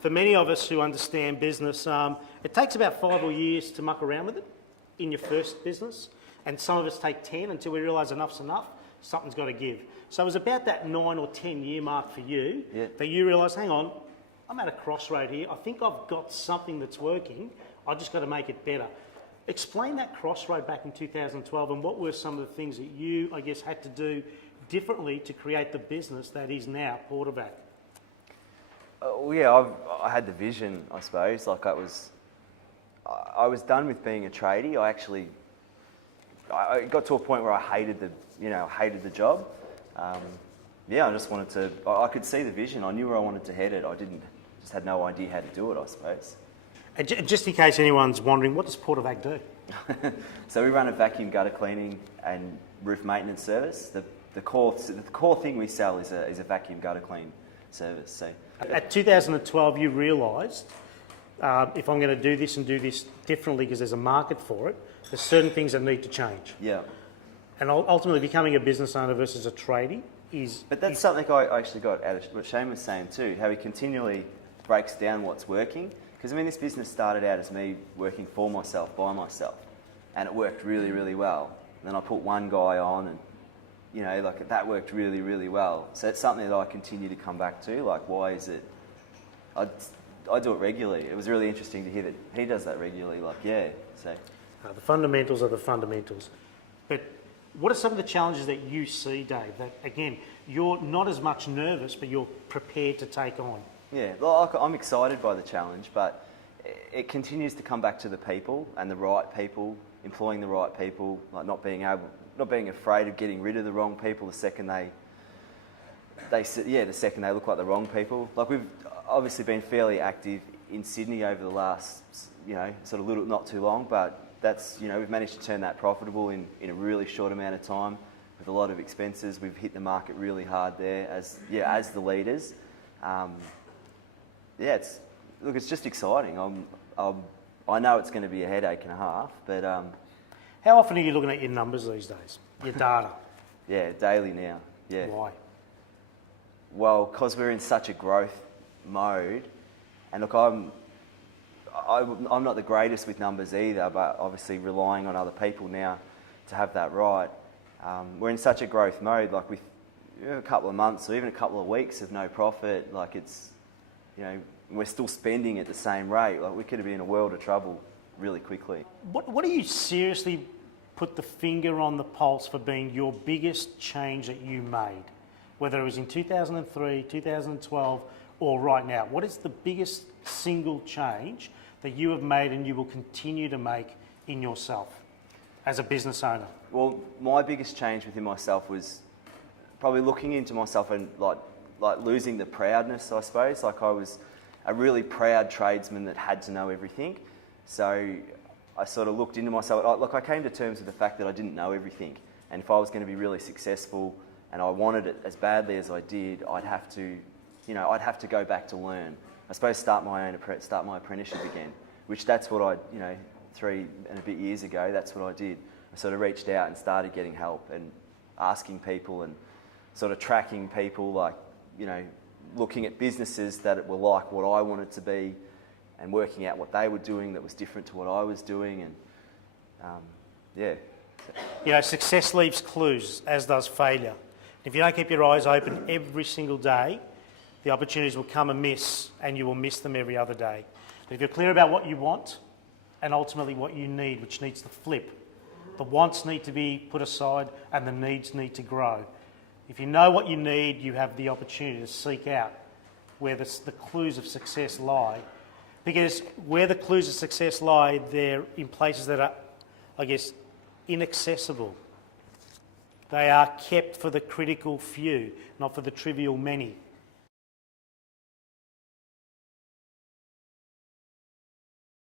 For many of us who understand business, it takes about 5 years to muck around with it in your first business, and some of us take 10 until we realise enough's enough, something's got to give. So it was about that 9 or 10 year mark for you that you realised, hang on, I'm at a crossroad here, I think I've got something that's working, I've just got to make it better. Explain that crossroad back in 2012 and what were some of the things that you, I guess, had to do differently to create the business that is now PorterVac? I had the vision, I suppose. Like I was done with being a tradie. I got to a point where I hated the job. I just wanted to. I could see the vision. I knew where I wanted to head it. Just had no idea how to do it, I suppose. And just in case anyone's wondering, what does PorterVac do? So we run a vacuum gutter cleaning and roof maintenance service. The core thing we sell is a vacuum gutter clean service. So at 2012, you realised if I'm going to do this and do this differently because there's a market for it, there's certain things that need to change. Yeah. And ultimately, becoming a business owner versus a tradie is. But that's something I actually got out of what Shane was saying too. How he continually breaks down what's working. Because I mean, this business started out as me working for myself, by myself, and it worked really, really well. And then I put one guy on, and that worked really, really well. So it's something that I continue to come back to. Like, why is it? I do it regularly. It was really interesting to hear that he does that regularly. So the fundamentals are the fundamentals. But what are some of the challenges that you see, Dave? That again, you're not as much nervous, but you're prepared to take on. Yeah, well, I'm excited by the challenge, but it continues to come back to the people and the right people, employing the right people, like not being afraid of getting rid of the wrong people the second they look like the wrong people. Like we've obviously been fairly active in Sydney over the last, not too long, but that's, we've managed to turn that profitable in a really short amount of time with a lot of expenses. We've hit the market really hard there as the leaders. It's just exciting. I know it's going to be a headache and a half, but how often are you looking at your numbers these days? Your data? Yeah, daily now. Yeah. Why? Well, because we're in such a growth mode, and look, I'm not the greatest with numbers either, but obviously relying on other people now to have that right. We're in such a growth mode, like with a couple of months or even a couple of weeks of no profit, like it's, we're still spending at the same rate. Like we could be in a world of trouble really quickly. What do you seriously put the finger on the pulse for being your biggest change that you made? Whether it was in 2003, 2012, or right now. What is the biggest single change that you have made and you will continue to make in yourself as a business owner? Well, my biggest change within myself was probably looking into myself and like losing the proudness, I suppose. Like I was a really proud tradesman that had to know everything. So I sort of looked into myself. I came to terms with the fact that I didn't know everything. And if I was going to be really successful and I wanted it as badly as I did, I'd have to go back to learn. I suppose start my apprenticeship again, which that's what 3 and a bit years ago, that's what I did. I sort of reached out and started getting help and asking people and sort of tracking people, looking at businesses that were like what I wanted to be and working out what they were doing that was different to what I was doing. And success leaves clues, as does failure. If you don't keep your eyes open every single day, the opportunities will come amiss and you will miss them every other day. But if you're clear about what you want and ultimately what you need, which needs to flip, the wants need to be put aside and the needs need to grow. If you know what you need, you have the opportunity to seek out where the clues of success lie. Because where the clues of success lie, they're in places that are, inaccessible. They are kept for the critical few, not for the trivial many.